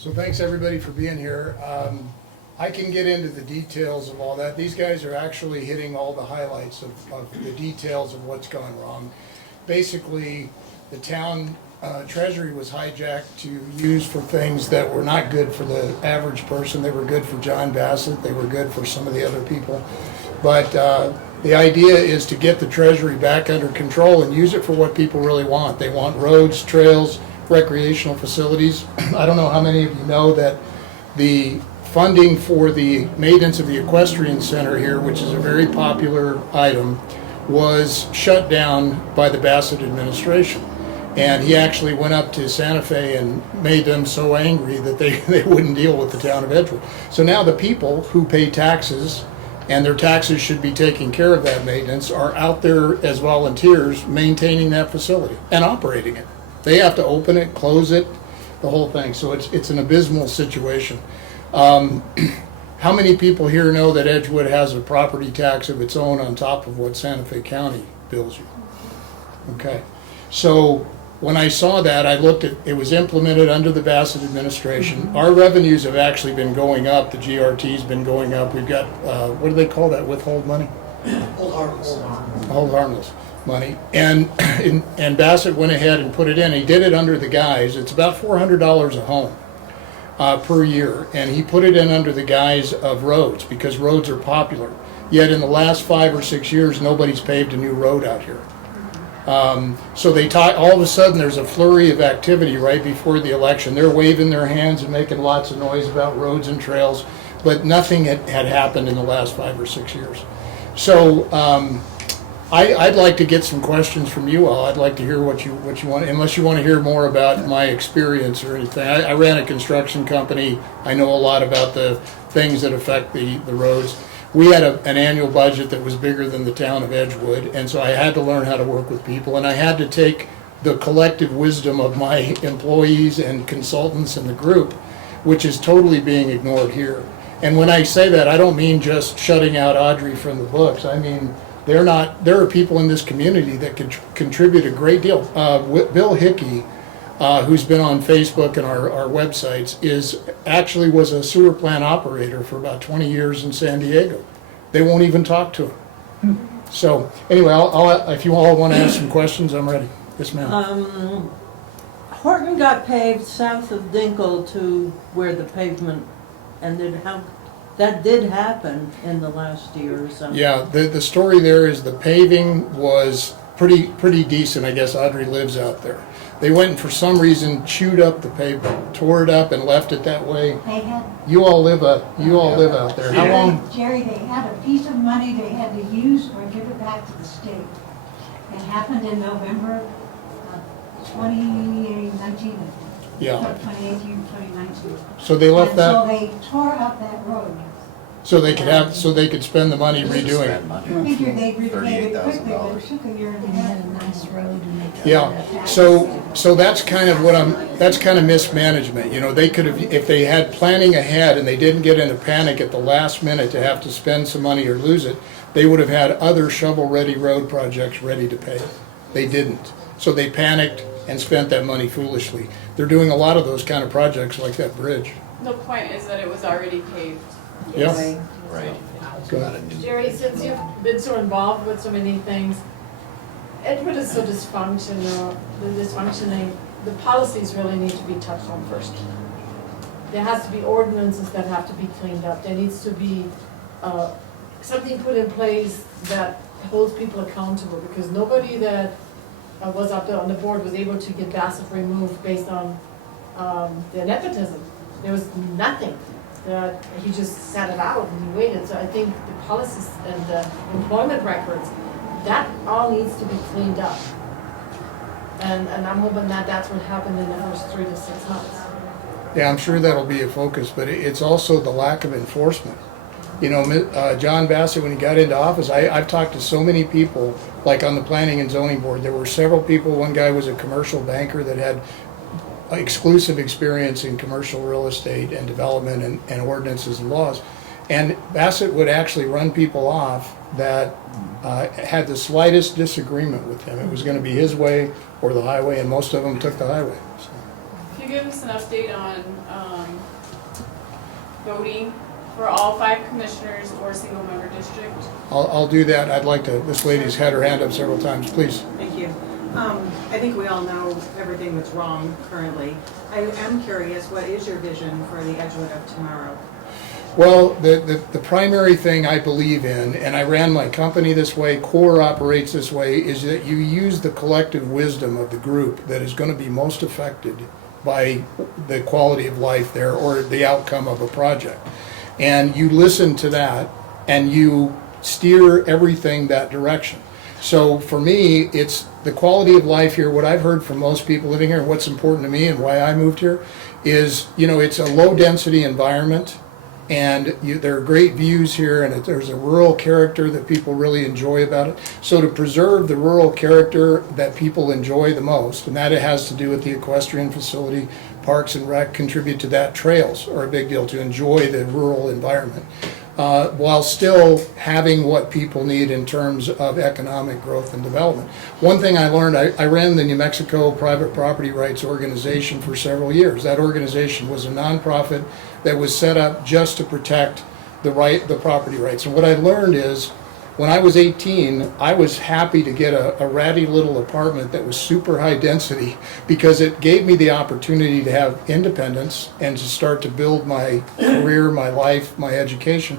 So thanks everybody for being here. I can get into the details of all that. These guys are actually hitting all the highlights of the details of what's gone wrong. Basically, the town treasury was hijacked to use for things that were not good for the average person. They were good for John Bassett, they were good for some of the other people. But the idea is to get the treasury back under control and use it for what people really want. They want roads, trails, recreational facilities. I don't know how many of you know that the funding for the maintenance of the equestrian center here, which is a very popular item, was shut down by the Bassett administration. And he actually went up to Santa Fe and made them so angry that they wouldn't deal with the town of Edgewood. So now the people who pay taxes, and their taxes should be taking care of that maintenance, are out there as volunteers maintaining that facility and operating it. They have to open it, close it, the whole thing. So it's an abysmal situation. How many people here know that Edgewood has a property tax of its own on top of what Santa Fe County bills you? Okay. So when I saw that, I looked at, it was implemented under the Bassett administration. Our revenues have actually been going up. The GRT's been going up. We've got, what do they call that, withhold money? Hold harmless. Hold harmless money. And Bassett went ahead and put it in. He did it under the guise, it's about $400 a home per year. And he put it in under the guise of roads, because roads are popular. Yet in the last 5 or 6 years, nobody's paved a new road out here. So they all of a sudden there's a flurry of activity right before the election. They're waving their hands and making lots of noise about roads and trails, but nothing had happened in the last 5 or 6 years. So I'd like to get some questions from you all. I'd like to hear what you want, unless you want to hear more about my experience or anything. I ran a construction company. I know a lot about the things that affect the roads. We had an annual budget that was bigger than the town of Edgewood, and so I had to learn how to work with people, and I had to take the collective wisdom of my employees and consultants in the group, which is totally being ignored here. And when I say that, I don't mean just shutting out Audrey from the books. I mean, there are people in this community that can contribute a great deal. Bill Hickey, who's been on Facebook and our websites, was a sewer plant operator for about 20 years in San Diego. They won't even talk to him. So anyway, if you all want to ask some questions, I'm ready. Yes, ma'am. Horton got paved south of Dinkle to where the pavement ended. That did happen in the last year or so. Yeah, the story there is the paving was pretty decent. I guess Audrey lives out there. They went and for some reason chewed up the pavement, tore it up and left it that way. They had. You all live out there. How long? Jerry, they had a piece of money they had to use or give it back to the state. It happened in November of 2019. Yeah. 2018, 2019. So they left And that so they tore up that road. so they could spend the money redoing it. I figured they'd repave it quickly, but it $38,000. took a year and a half. A nice road and they. Yeah. So that's kind of mismanagement. You know, they could have, if they had planning ahead and they didn't get in a panic at the last minute to have to spend some money or lose it, they would have had other shovel-ready road projects ready to pave. They didn't. So they panicked and spent that money foolishly. They're doing a lot of those kind of projects like that bridge. The point is that it was already paved. Yeah. Right. Go ahead. Jerry, since you've been so involved with so many things, Edgewood is so dysfunctional, the policies really need to be touched on first. There has to be ordinances that have to be cleaned up. There needs to be something put in place that holds people accountable, because nobody that was up there on the board was able to get Bassett removed based on their nepotism. There was nothing. He just sat it out and he waited. So I think the policies and the employment records, that all needs to be cleaned up. And I'm hoping that that's what happened in the first 3 to 6 months. Yeah, I'm sure that'll be a focus, but it's also the lack of enforcement. You know, John Bassett, when he got into office, I've talked to so many people, like on the planning and zoning board. There were several people. One guy was a commercial banker that had exclusive experience in commercial real estate and development and ordinances and laws. And Bassett would actually run people off that had the slightest disagreement with him. It was going to be his way or the highway, and most of them took the highway. So. If you give us an update on, voting for all 5 commissioners or single member district? I'll do that. I'd like to, this lady's had her hand up several times, please. Thank you. I think we all know everything that's wrong currently. I am curious, what is your vision for the Edgewood of tomorrow? Well, the primary thing I believe in, and I ran my company this way, CORE operates this way, is that you use the collective wisdom of the group that is going to be most affected by the quality of life there or the outcome of a project. And you listen to that and you steer everything that direction. So for me, it's the quality of life here. What I've heard from most people living here, what's important to me and why I moved here is, it's a low density environment. And there are great views here, and there's a rural character that people really enjoy about it. So to preserve the rural character that people enjoy the most, and that it has to do with the equestrian facility, Parks and Rec contribute to that. Trails are a big deal to enjoy the rural environment, while still having what people need in terms of economic growth and development. One thing I learned, I ran the New Mexico Private Property Rights Organization for several years. That organization was a nonprofit that was set up just to protect the property rights. And what I learned is, when I was 18, I was happy to get a ratty little apartment that was super high density because it gave me the opportunity to have independence and to start to build my career, my life, my education.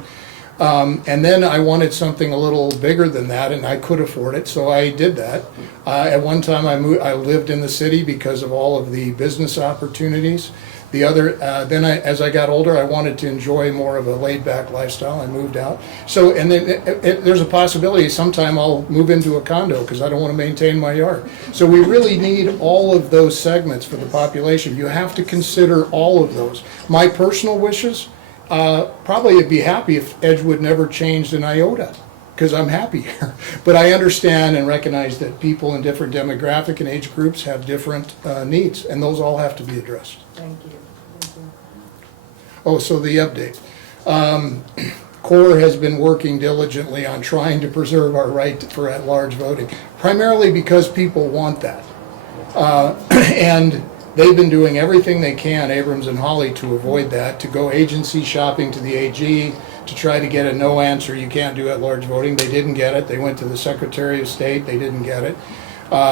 And then I wanted something a little bigger than that, and I could afford it, so I did that. At one time, I lived in the city because of all of the business opportunities. As I got older, I wanted to enjoy more of a laid-back lifestyle. I moved out. So, and then there's a possibility sometime I'll move into a condo because I don't want to maintain my yard. So we really need all of those segments for the population. You have to consider all of those. My personal wishes, probably I'd be happy if Edgewood never changed an iota, because I'm happy here. But I understand and recognize that people in different demographic and age groups have different needs, and those all have to be addressed. Thank you. Oh, so the update. CORE has been working diligently on trying to preserve our right for at-large voting, primarily because people want that. And they've been doing everything they can, Abrams and Hawley, to avoid that, to go agency shopping to the AG, to try to get a no answer, you can't do at-large voting. They didn't get it. They went to the Secretary of State, they didn't get it.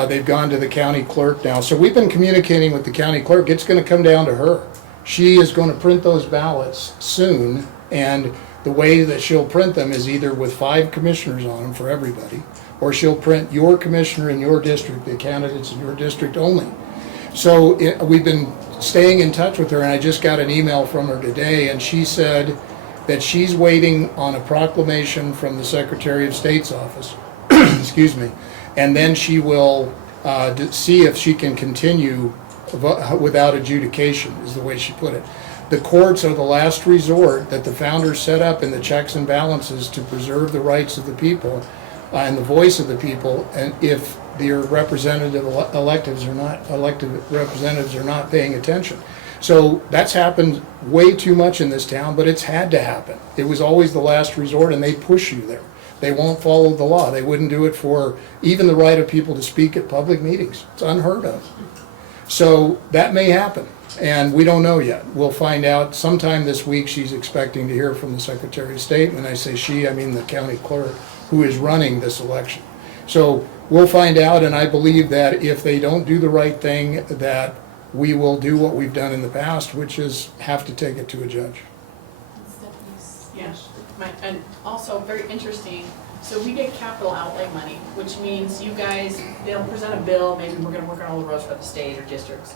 They've gone to the county clerk now. So we've been communicating with the county clerk. It's going to come down to her. She is going to print those ballots soon, and the way that she'll print them is either with 5 commissioners on them for everybody, or she'll print your commissioner in your district, the candidates in your district only. So we've been staying in touch with her, and I just got an email from her today, and she said that she's waiting on a proclamation from the Secretary of State's office, excuse me, and then she will see if she can continue without adjudication, is the way she put it. The courts are the last resort that the founders set up in the checks and balances to preserve the rights of the people and the voice of the people, and if their elected representatives are not paying attention. So that's happened way too much in this town, but it's had to happen. It was always the last resort, and they push you there. They won't follow the law. They wouldn't do it for even the right of people to speak at public meetings. It's unheard of. So that may happen, and we don't know yet. We'll find out sometime this week. She's expecting to hear from the Secretary of State. When I say she, I mean the county clerk who is running this election. So we'll find out, and I believe that if they don't do the right thing, that we will do what we've done in the past, which is have to take it to a judge. Yes, and also very interesting, so we get capital outlay money, which means you guys, they'll present a bill, maybe we're gonna work on all the roads for the state or districts.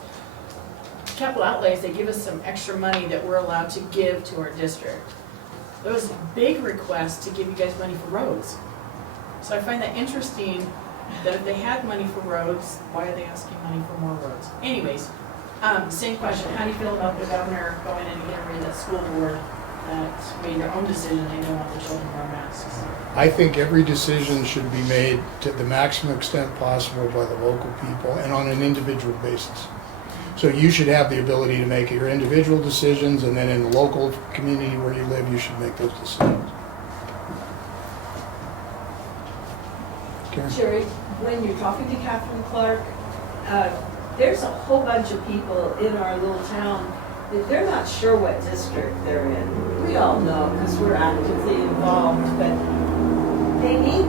Capital outlays, they give us some extra money that we're allowed to give to our district. There was a big request to give you guys money for roads. So I find that interesting, that if they had money for roads, why are they asking money for more roads? Anyways, same question, how do you feel about the governor going in and getting rid of that school board that made their own decision, they don't want the children to wear masks? I think every decision should be made to the maximum extent possible by the local people and on an individual basis. So you should have the ability to make your individual decisions, and then in the local community where you live, you should make those decisions. Karen? Sherry, when you're talking to Catherine Clark, there's a whole bunch of people in our little town that they're not sure what district they're in. We all know because we're actively involved, but they need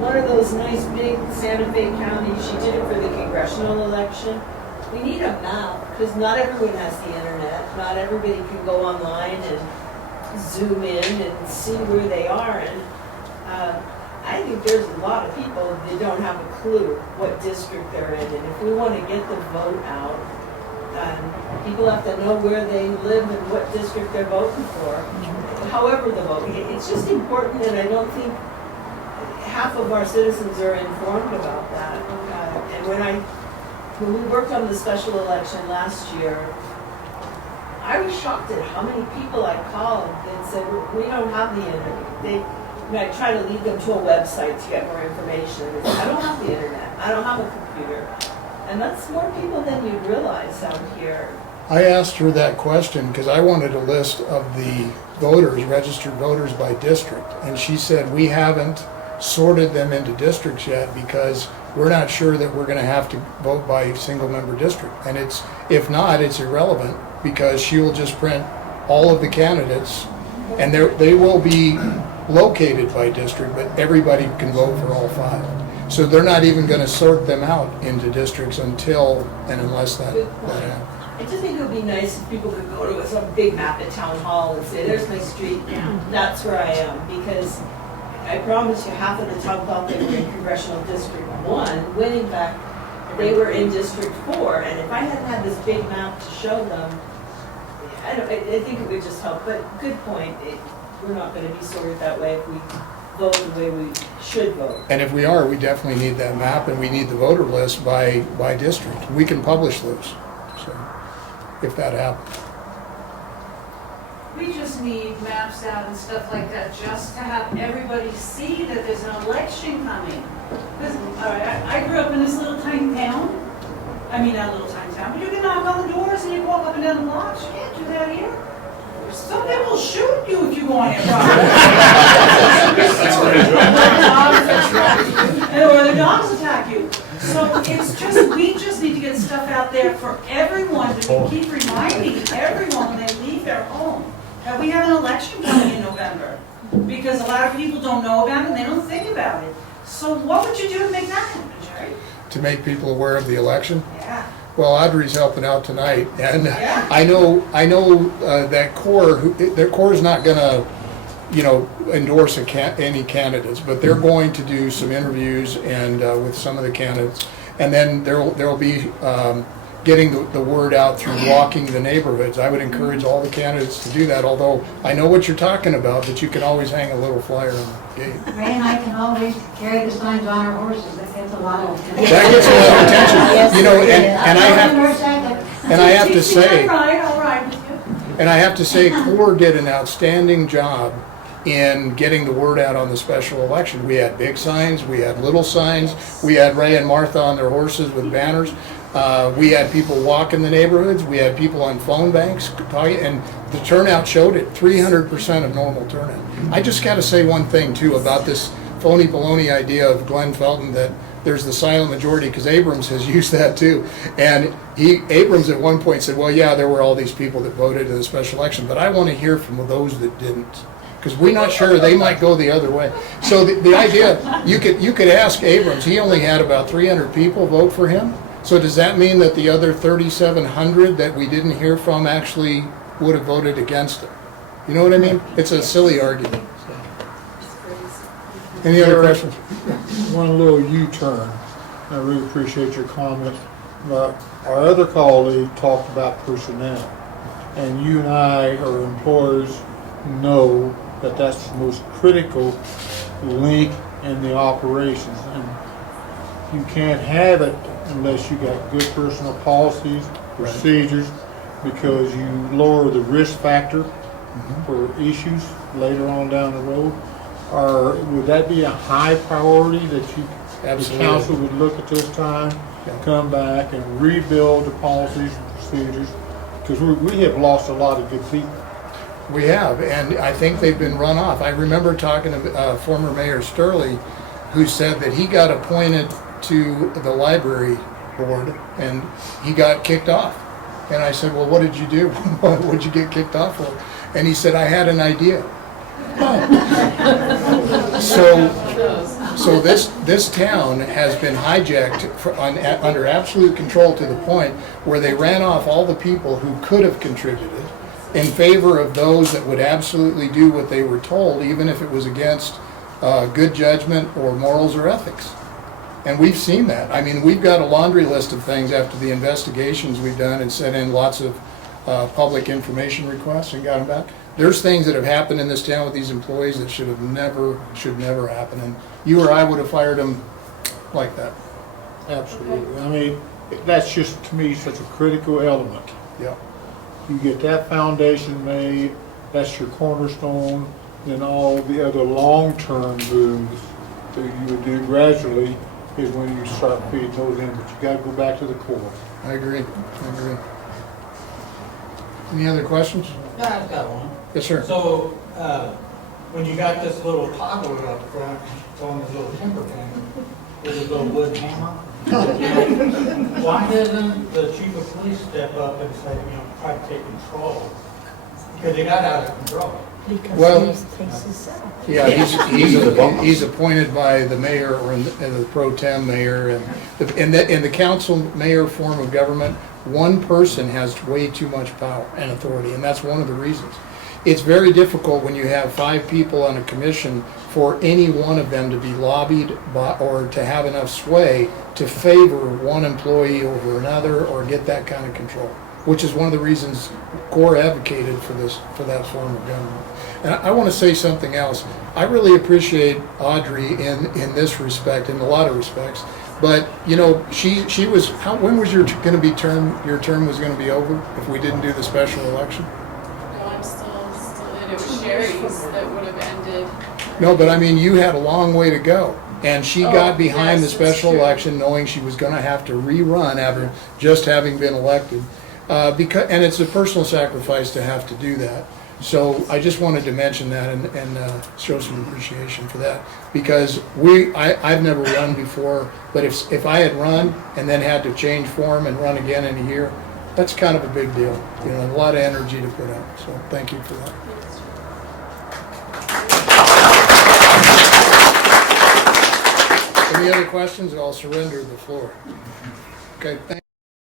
one of those nice big Santa Fe County, she did it for the congressional election. We need a map because not everyone has the internet. Not everybody can go online and zoom in and see where they are. And I think there's a lot of people that don't have a clue what district they're in. And if we want to get the vote out, people have to know where they live and what district they're voting for. However the vote, it's just important, and I don't think half of our citizens are informed about that. And when we worked on the special election last year, I was shocked at how many people I called that said, we don't have the internet. I try to lead them to a website to get more information. They said, I don't have the internet. I don't have a computer. And that's more people than you'd realize out here. I asked her that question because I wanted a list of the voters, registered voters by district. And she said, we haven't sorted them into districts yet because we're not sure that we're going to have to vote by single member district. And if not, it's irrelevant because she will just print all of the candidates and they will be located by district, but everybody can vote for all 5. So they're not even going to sort them out into districts until and unless that happens. I just think it would be nice if people could go to some big map at town hall and say, there's my street, that's where I am, because I promise you, half of the time thought they were in Congressional District 1, when in fact they were in District 4. And if I hadn't had this big map to show them, I think it would just help. But good point. We're not going to be sorted that way if we vote the way we should vote. And if we are, we definitely need that map and we need the voter list by district. We can publish those, so if that happens. We just need maps out and stuff like that, just to have everybody see that there's an election coming. Because I grew up in this little tiny town. I mean, not a little tiny town, but you can knock on the doors and you can walk up and down the blocks. You can't do that here. Some people will shoot you if you go on their property. Or the dogs attack you. So it's just, we just need to get stuff out there for everyone to keep reminding everyone when they leave their home that we have an election coming in November. Because a lot of people don't know about it and they don't think about it. So what would you do to make that happen, Jerry? To make people aware of the election? Yeah. Well, Audrey's helping out tonight, and Yeah. I know that CORE is not going to, endorse any candidates, but they're going to do some interviews and with some of the candidates, and then there'll be getting the word out through walking the neighborhoods. I would encourage all the candidates to do that. Although I know what you're talking about, but you can always hang a little flyer on the gate. Ray and I can always carry the signs on our horses. That gets a lot of attention. That gets a lot of attention, and I have to say. All right with you. And I have to say, CORE did an outstanding job in getting the word out on the special election. We had big signs, we had little signs, we had Ray and Martha on their horses with banners. We had people walk in the neighborhoods, we had people on phone banks talking, and the turnout showed it, 300% of normal turnout. I just got to say one thing too about this phony baloney idea of Glenn Felton that there's the silent majority, because Abrams has used that too. And Abrams at one point said, well, yeah, there were all these people that voted in the special election, but I want to hear from those that didn't. Because we're not sure, they might go the other way. So the idea, you could ask Abrams, he only had about 300 people vote for him. So does that mean that the other 3,700 that we didn't hear from actually would have voted against him? You know what I mean? It's a silly argument. Any other questions? One little U-turn. I really appreciate your comment. But our other colleague talked about personnel. And you and I, or employers, know that that's the most critical link in the operations. And you can't have it unless you got good personnel policies, procedures, because you lower the risk factor for issues later on down the road. Or would that be a high priority that the council would look at this time, come back and rebuild the policies and procedures? Because we have lost a lot of good people. We have, and I think they've been run off. I remember talking to former Mayor Sturley, who said that he got appointed to the library board, and he got kicked off. And I said, well, what did you do? What'd you get kicked off for? And he said, I had an idea. So this town has been hijacked under absolute control to the point where they ran off all the people who could have contributed in favor of those that would absolutely do what they were told, even if it was against good judgment or morals or ethics. And we've seen that. I mean, we've got a laundry list of things after the investigations we've done and sent in lots of public information requests and got them back. There's things that have happened in this town with these employees that should never happen. And you or I would have fired them like that. Absolutely. I mean, that's just, to me, such a critical element. Yeah. You get that foundation made, that's your cornerstone, then all the other long-term moves that you would do gradually is when you start feeding those in, but you gotta go back to the core. I agree. Any other questions? Yeah, I've got one. Yes, sir. So, when you got this little toggle up front on this little timber thing, with this little wood hammer, why doesn't the chief of police step up and say, try to take control? Because they got out of control. Well, yeah, he's appointed by the mayor or the pro tem mayor, and in the council mayor form of government, one person has way too much power and authority, and that's one of the reasons. It's very difficult when you have 5 people on a commission for any one of them to be lobbied by, or to have enough sway to favor one employee over another or get that kind of control, which is one of the reasons CORE advocated for that form of government. And I want to say something else. I really appreciate Audrey in this respect, in a lot of respects. But she was. When was your term was going to be over if we didn't do the special election? No, I'm still in. It was Sherry's that would have ended. No, but I mean, you had a long way to go. And she got behind yes, the that's special true. election knowing she was going to have to rerun after just having been elected. And it's a personal sacrifice to have to do that. So I just wanted to mention that and show some appreciation for that. Because I've never run before, but if I had run and then had to change form and run again in a year, that's kind of a big deal. A lot of energy to put out. So thank you for that. Any other questions? I'll surrender the floor. Okay, thank